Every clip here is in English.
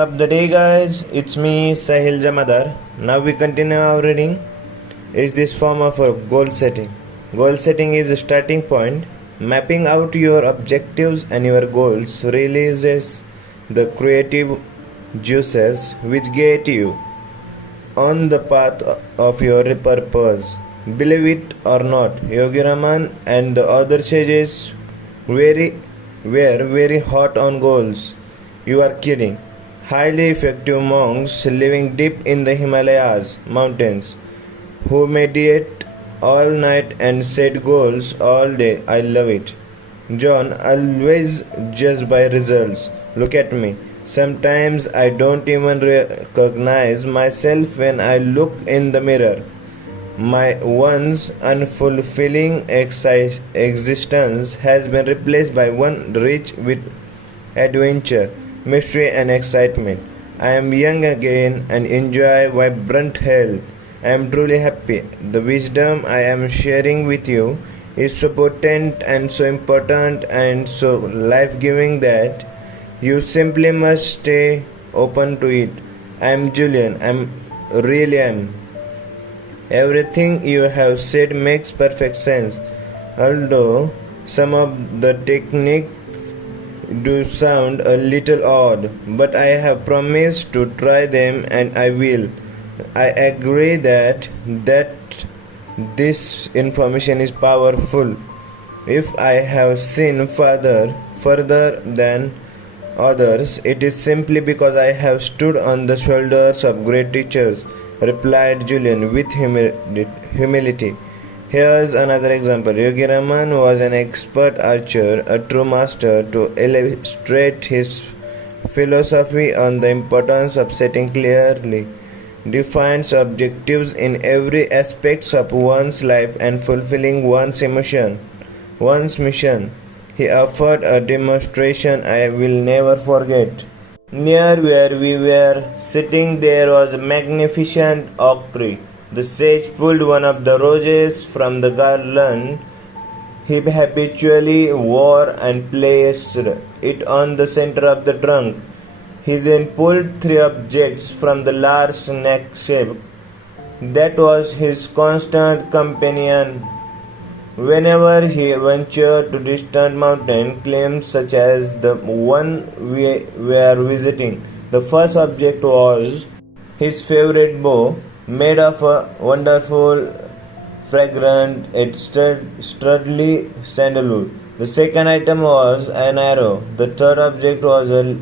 Up the day, guys. It's me, Sahil Jamadar. Now we continue our reading. It's this form of a goal setting. Goal setting is a starting point. Mapping out your objectives and your goals releases the creative juices which get you on the path of your purpose. Believe it or not, Yogi Raman and the other sages were very hot on goals. You are kidding. Highly effective monks living deep in the Himalayas mountains who meditate all night and set goals all day. I love it. John, always judge by results. Look at me. Sometimes I don't even recognize myself when I look in the mirror. My once unfulfilling existence has been replaced by one rich with adventure, mystery, and excitement. I am young again and enjoy vibrant health. I am truly happy. The wisdom I am sharing with you is so potent and so important and so life giving that you simply must stay open to it. I am Julian. Really am. Everything you have said makes perfect sense, although some of the technique do sound a little odd, but I have promised to try them and I will. I agree that this information is powerful. If I have seen further than others, it is simply because I have stood on the shoulders of great teachers, replied Julian with humility. Here's another example. Yogi Raman was an expert archer, a true master. To illustrate his philosophy on the importance of setting clearly defined objectives in every aspect of one's life and fulfilling one's mission, he offered a demonstration I will never forget. Near where we were sitting there was a magnificent oak tree. The sage pulled one of the roses from the garland he habitually wore and placed it on the center of the trunk. He then pulled three objects from the large snake shape that was his constant companion whenever he ventured to distant mountain climbs such as the one we were visiting. The first object was his favorite bow, made of a wonderful, fragrant, yet sturdy sandalwood. The second item was an arrow. The third object was a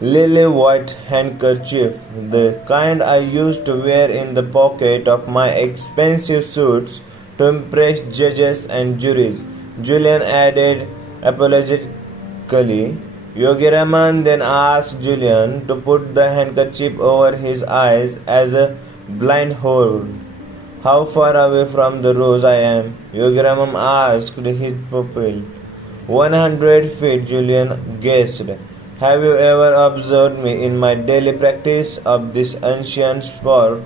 lily white handkerchief, the kind I used to wear in the pocket of my expensive suits to impress judges and juries. Julian added apologetically. Yogi Raman then asked Julian to put the handkerchief over his eyes as a blindfold. How far away from the rose I am? Yogi Raman asked his pupil. 100 feet, Julian guessed. Have you ever observed me in my daily practice of this ancient sport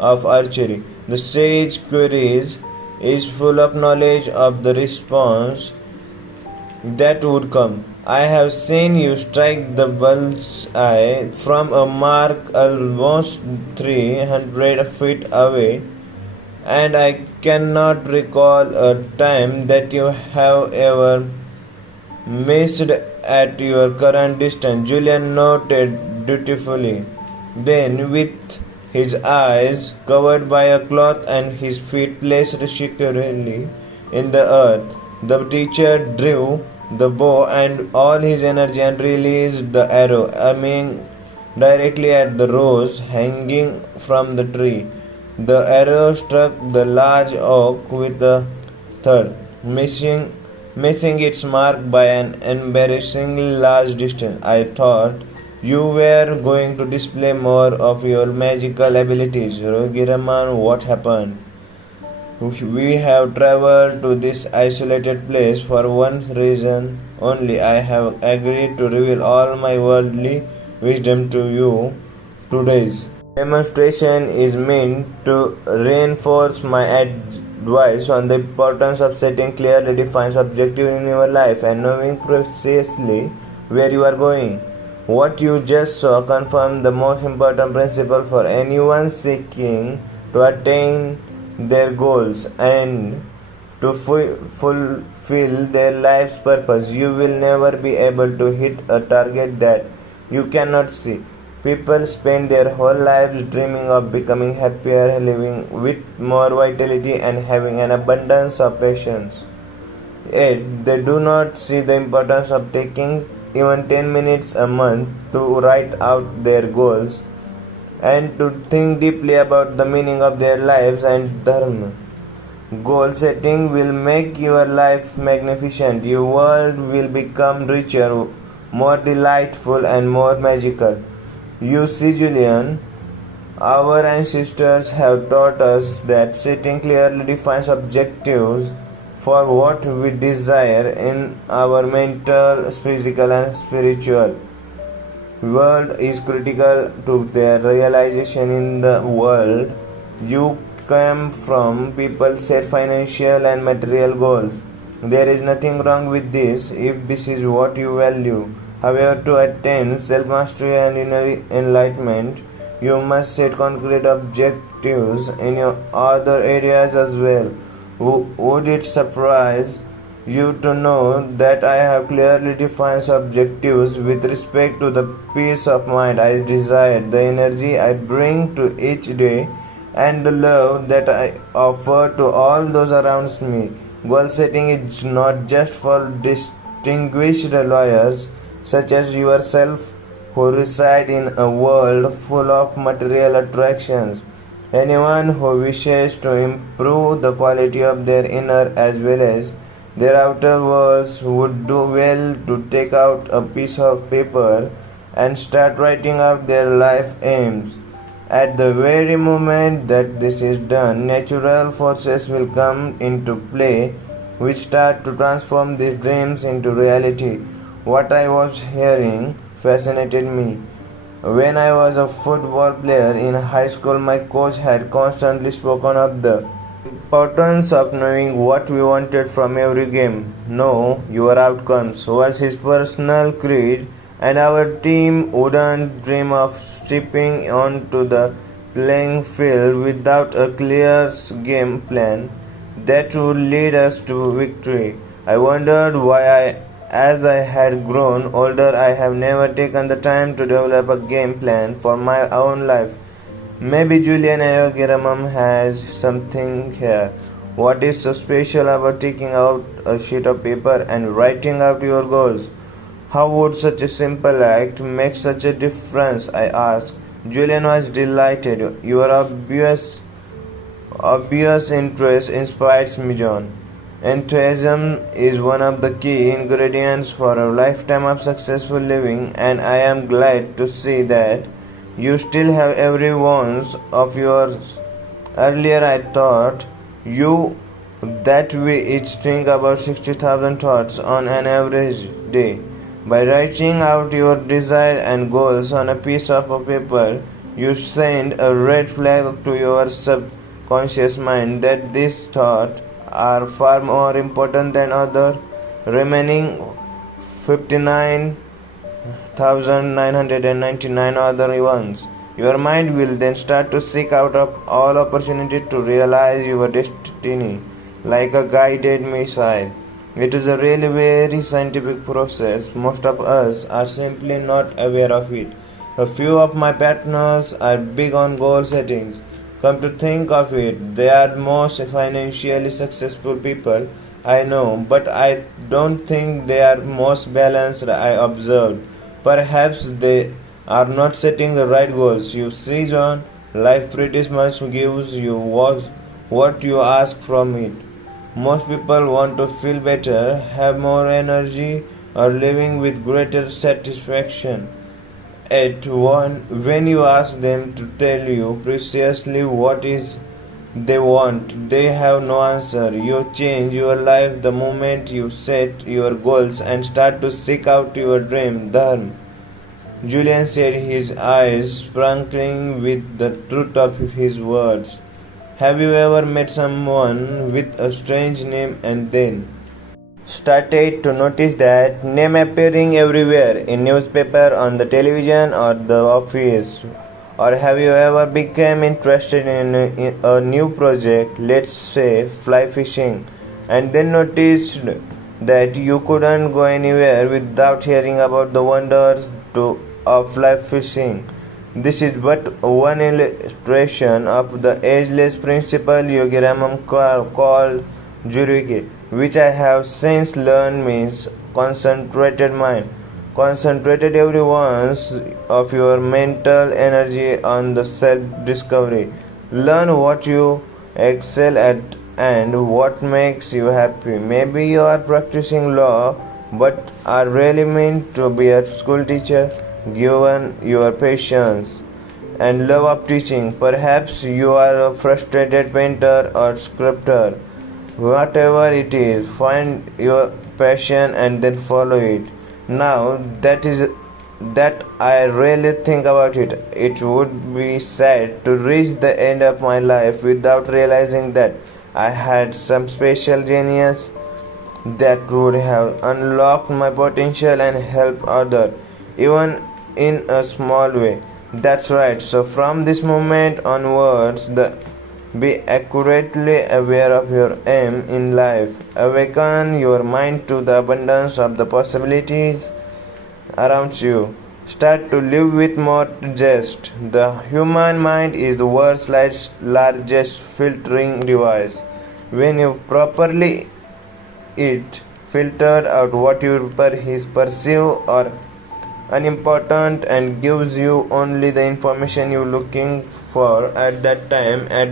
of archery? The sage queries is full of knowledge of the response that would come. I have seen you strike the bull's eye from a mark almost 300 feet away, and I cannot recall a time that you have ever missed at your current distance. Julian noted dutifully. Then, with his eyes covered by a cloth and his feet placed securely in the earth, the teacher drew the bow and all his energy and released the arrow, aiming directly at the rose hanging from the tree. The arrow struck the large oak with a thud, missing its mark by an embarrassingly large distance. I thought you were going to display more of your magical abilities. Yogi Raman, what happened? We have traveled to this isolated place for one reason only. I have agreed to reveal all my worldly wisdom to you. Today's demonstration is meant to reinforce my advice on the importance of setting clearly defined objectives in your life and knowing precisely where you are going. What you just saw confirmed the most important principle for anyone seeking to attain their goals and to fulfill their life's purpose. You will never be able to hit a target that you cannot see. People spend their whole lives dreaming of becoming happier, living with more vitality, and having an abundance of patience. Yet, they do not see the importance of taking even 10 minutes a month to write out their goals and to think deeply about the meaning of their lives and dharma. Goal setting will make your life magnificent. Your world will become richer, more delightful, and more magical. You see, Julian, our ancestors have taught us that setting clearly defined objectives for what we desire in our mental, physical, and spiritual world is critical to their realization in the world you come from. People set financial and material goals. There is nothing wrong with this if this is what you value. However, to attain self-mastery and inner enlightenment, you must set concrete objectives in your other areas as well. Would it surprise you to know that I have clearly defined objectives with respect to the peace of mind I desire, the energy I bring to each day, and the love that I offer to all those around me? Goal setting is not just for distinguished lawyers such as yourself who reside in a world full of material attractions. Anyone who wishes to improve the quality of their inner as well as their outer worlds would do well to take out a piece of paper and start writing out their life aims. At the very moment that this is done, natural forces will come into play which start to transform these dreams into reality. What I was hearing fascinated me. When I was a football player in high school, my coach had constantly spoken of the importance of knowing what we wanted from every game. Know your outcomes was his personal creed, and our team wouldn't dream of stepping onto the playing field without a clear game plan that would lead us to victory. I wondered why as I had grown older, I have never taken the time to develop a game plan for my own life. Maybe Julian Aerogiramam has something here. What is so special about taking out a sheet of paper and writing out your goals? How would such a simple act make such a difference? I asked. Julian was delighted. Your obvious interest inspires me, John. Enthusiasm is one of the key ingredients for a lifetime of successful living, and I am glad to see that you still have every ounce of yours. Earlier I thought you that we each think about 60,000 thoughts on an average day. By writing out your desire and goals on a piece of paper, you send a red flag to your subconscious mind that these thoughts are far more important than other remaining 59,999 other ones. Your mind will then start to seek out all opportunities to realize your destiny like a guided missile. It is a really very scientific process. Most of us are simply not aware of it. A few of my partners are big on goal settings. Come to think of it, they are most financially successful people I know, but I don't think they are most balanced. I observed. Perhaps they are not setting the right goals. You see, John, life pretty much gives you what you ask from it. Most people want to feel better, have more energy, or living with greater satisfaction. When you ask them to tell you precisely what is they want, they have no answer. You change your life the moment you set your goals and start to seek out your dream. Dharma. Julian said, his eyes sparkling with the truth of his words. Have you ever met someone with a strange name and then started to notice that name appearing everywhere in newspaper, on the television, or the office? Or have you ever become interested in a new project, let's say fly fishing, and then noticed that you couldn't go anywhere without hearing about the wonders of fly fishing? This is but one illustration of the ageless principle Yogi Ramam called Jurike, which I have since learned means concentrated mind. Concentrated every once of your mental energy on the self-discovery. Learn what you excel at and what makes you happy. Maybe you are practicing law but are really meant to be a school teacher given your patience and love of teaching. Perhaps you are a frustrated painter or sculptor. Whatever it is, find your passion and then follow it. Now that I really think about it, it would be sad to reach the end of my life without realizing that I had some special genius that would have unlocked my potential and helped others, even in a small way. That's right. So from this moment onwards, be accurately aware of your aim in life. Awaken your mind to the abundance of the possibilities around you. Start to live with more zest. The human mind is the world's largest filtering device. When you properly it filtered out what you perceive or unimportant and gives you only the information you're looking for at that time. At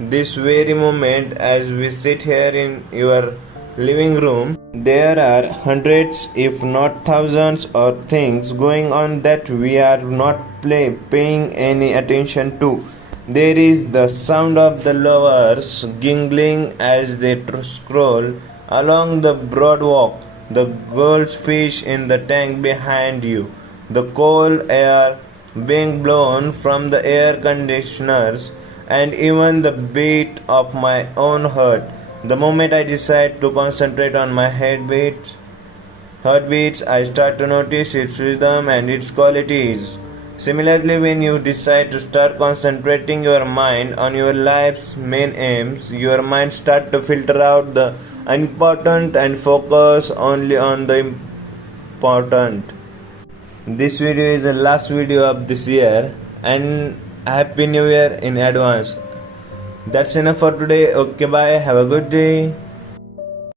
this very moment, as we sit here in your living room, there are hundreds if not thousands of things going on that we are not paying any attention to. There is the sound of the lovers giggling as they scroll along the broad walk, the goldfish in the tank behind you, the cold air being blown from the air conditioners, and even the beat of my own heart. The moment I decide to concentrate on my heartbeats, I start to notice its rhythm and its qualities. Similarly, when you decide to start concentrating your mind on your life's main aims, your mind starts to filter out the unimportant and focus only on the important. This video is the last video of this year, and Happy New Year in advance. That's enough for today. Okay, bye. Have a good day.